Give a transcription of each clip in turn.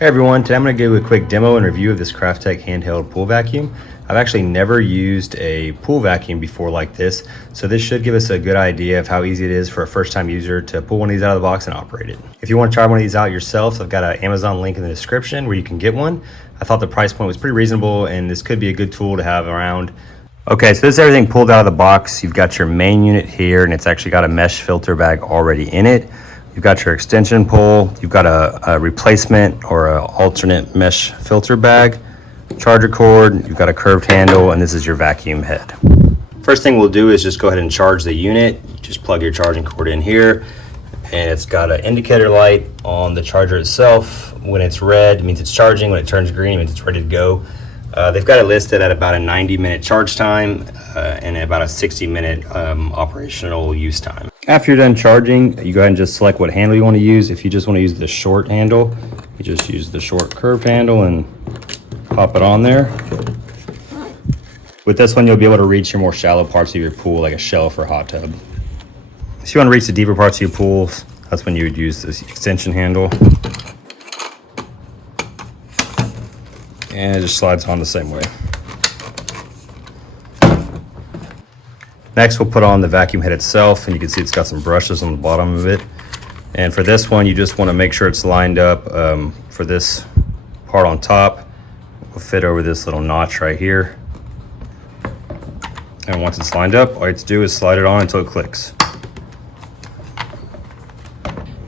Hey everyone, today I'm going to give you a quick demo and review of this Kraftek handheld pool vacuum. I've actually never used a pool vacuum before like this, so this should give us a good idea of how easy it is for a first-time user to pull one of these out of the box and operate it. If you want to try one of these out yourself, I've got an Amazon link in the description where you can get one. I thought the price point was pretty reasonable and this could be a good tool to have around. Okay, so this is everything pulled out of the box. You've got your main unit here and it's actually got a mesh filter bag already in it. You've got your extension pole, you've got a replacement or an alternate mesh filter bag, charger cord, you've got a curved handle, and this is your vacuum head. First thing we'll do is just go ahead and charge the unit. You just plug your charging cord in here, and it's got an indicator light on the charger itself. When it's red, it means it's charging. When it turns green, it means it's ready to go. They've got it listed at about a 90-minute charge time and about a 60-minute operational use time. After you're done charging, you go ahead and just select what handle you want to use. If you just want to use the short handle, you just use the short curved handle and pop it on there. With this one, you'll be able to reach your more shallow parts of your pool, like a shelf or hot tub. If you want to reach the deeper parts of your pool, that's when you would use this extension handle. And it just slides on the same way. Next, we'll put on the vacuum head itself, and you can see it's got some brushes on the bottom of it. And for this one, you just want to make sure it's lined up. For this part on top, will fit over this little notch right here. And once it's lined up, all you have to do is slide it on until it clicks.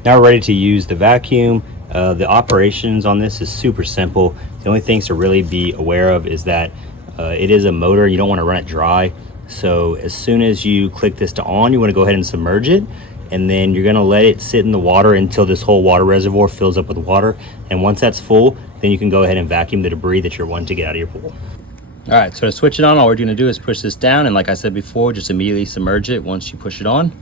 Now we're ready to use the vacuum. The operations on this is super simple. The only things to really be aware of is that it is a motor. You don't want to run it dry. So as soon as you click this to on, you want to go ahead and submerge it, and then you're going to let it sit in the water until this whole water reservoir fills up with water. And once that's full, then you can go ahead and vacuum the debris that you're wanting to get out of your pool. All right, so to switch it on, all we're going to do is push this down, and like I said before, just immediately submerge it once you push it on.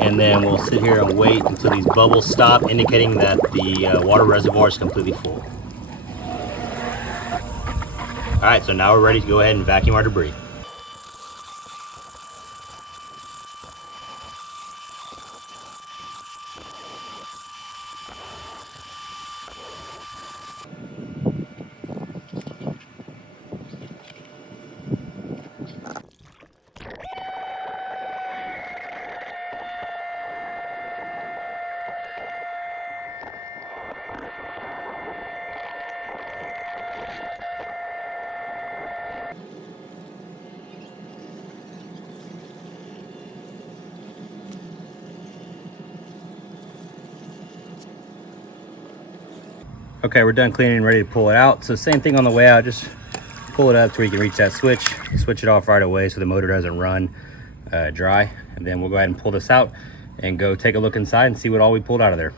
And then we'll sit here and wait until these bubbles stop, indicating that the water reservoir is completely full. All right, so now we're ready to go ahead and vacuum our debris. Okay, we're done cleaning and ready to pull it out. So same thing on the way out, just pull it up to where you can reach that switch it off right away so the motor doesn't run dry. And then we'll go ahead and pull this out and go take a look inside and see what all we pulled out of there.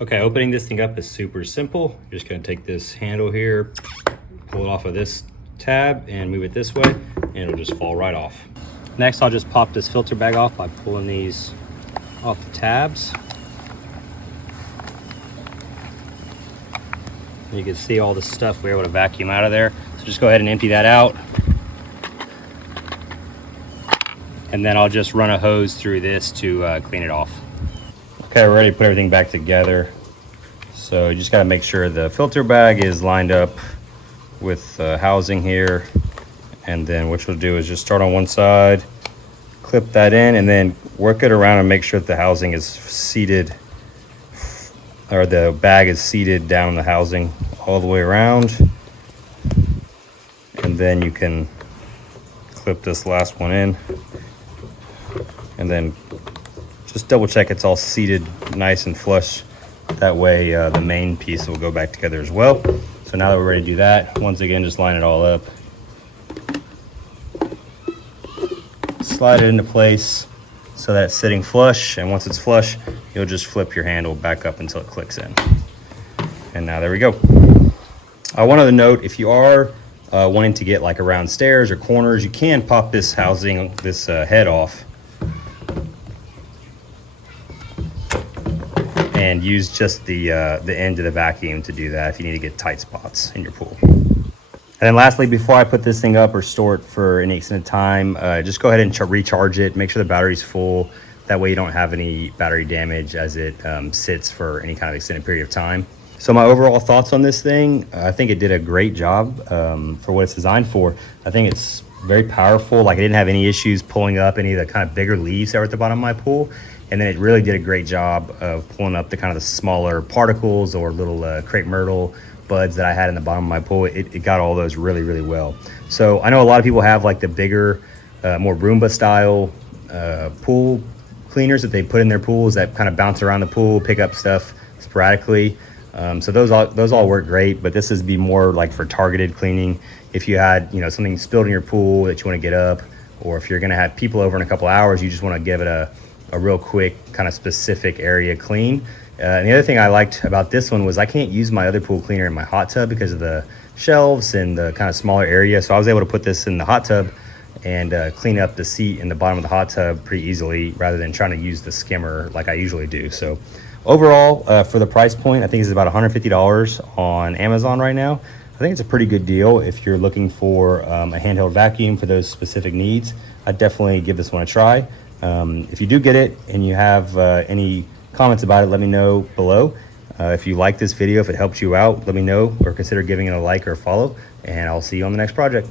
Okay, opening this thing up is super simple. You're just gonna take this handle here, pull it off of this tab and move it this way, and it'll just fall right off. Next, I'll just pop this filter bag off by pulling these off the tabs. You can see all the stuff we're able to vacuum out of there. So just go ahead and empty that out. And then I'll just run a hose through this to clean it off. Okay, we're ready to put everything back together. So you just gotta make sure the filter bag is lined up with the housing here. And then what you'll do is just start on one side, clip that in, and then work it around and make sure that the housing is seated, or the bag is seated down the housing all the way around. And then you can clip this last one in, and then just double check it's all seated nice and flush. That way the main piece will go back together as well. So now that we're ready to do that, once again, just line it all up. Slide it into place so that it's sitting flush, and once it's flush, you'll just flip your handle back up until it clicks in. And now there we go. I wanted to note, if you are wanting to get like around stairs or corners, you can pop this housing, this head off, and use just the end of the vacuum to do that if you need to get tight spots in your pool. And then lastly, before I put this thing up or store it for any extended time, just go ahead and recharge it. Make sure the battery's full. That way you don't have any battery damage as it sits for any kind of extended period of time. So my overall thoughts on this thing, I think it did a great job for what it's designed for. I think it's very powerful. Like, I didn't have any issues pulling up any of the kind of bigger leaves that were at the bottom of my pool. And then it really did a great job of pulling up the kind of the smaller particles or little crepe myrtle buds that I had in the bottom of my pool. It got all those really, really well. So I know a lot of people have like the bigger, more Roomba style pool cleaners that they put in their pools that kind of bounce around the pool, pick up stuff sporadically. So those all work great, but this is be more like for targeted cleaning. If you had, you know, something spilled in your pool that you want to get up, or if you're going to have people over in a couple hours, you just want to give it a real quick kind of specific area clean. And the other thing I liked about this one was I can't use my other pool cleaner in my hot tub because of the shelves and the kind of smaller area. So I was able to put this in the hot tub and clean up the seat in the bottom of the hot tub pretty easily rather than trying to use the skimmer like I usually do. So overall, for the price point, I think it's about $150 on Amazon right now. I think it's a pretty good deal if you're looking for a handheld vacuum for those specific needs. I'd definitely give this one a try. If you do get it and you have any comments about it, let me know below. If you like this video, if it helps you out, let me know, or consider giving it a like or a follow, and I'll see you on the next project.